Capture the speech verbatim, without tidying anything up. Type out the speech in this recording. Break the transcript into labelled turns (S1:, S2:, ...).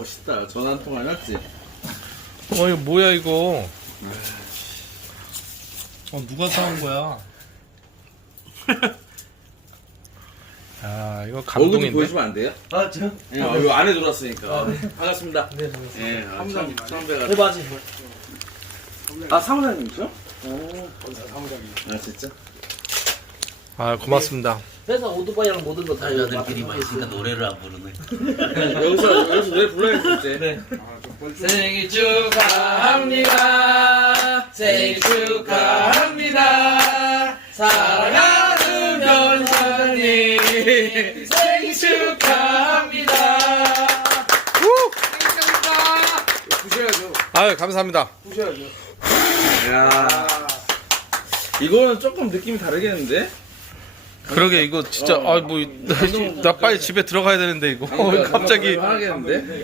S1: 멋있다. 전화 한 통 안 왔지?
S2: 어 이거 뭐야 이거? 어 누가 사온 거야? 야 이거
S1: 얼굴 좀
S2: 감동인데.
S1: 보여주면 안 돼요?
S3: 아, 저?
S1: 예, 어, 이거 안에 들어왔으니까.
S3: 아, 네.
S1: 반갑습니다.
S3: 네, 반갑습니다.
S1: 예, 아, 처음, 처음
S3: 네,
S1: 뵈가지고.
S3: 맞지.
S1: 아, 사무장님이죠? 오,
S3: 거기서 사무장님.
S1: 아, 진짜?
S2: 아 고맙습니다.
S3: 회사 오토바이랑 모든 거 다
S4: 여자들끼리만 있으니까 노래를 안 부르네.
S1: 여기서, 여기서 노래 불러야지,
S3: 네.
S1: 생일 축하합니다. 생일 축하합니다. 사랑하는 변사님. 생일 축하합니다.
S3: 부셔야죠.
S2: 아유 감사합니다.
S3: 부셔야죠.
S1: 야 이거는 조금 느낌이 다르겠는데?
S2: 그러게 이거 진짜
S1: 어.
S2: 아뭐 나 빨리 집에 들어가야 되는데 이거 갑자기
S1: 하겠는데?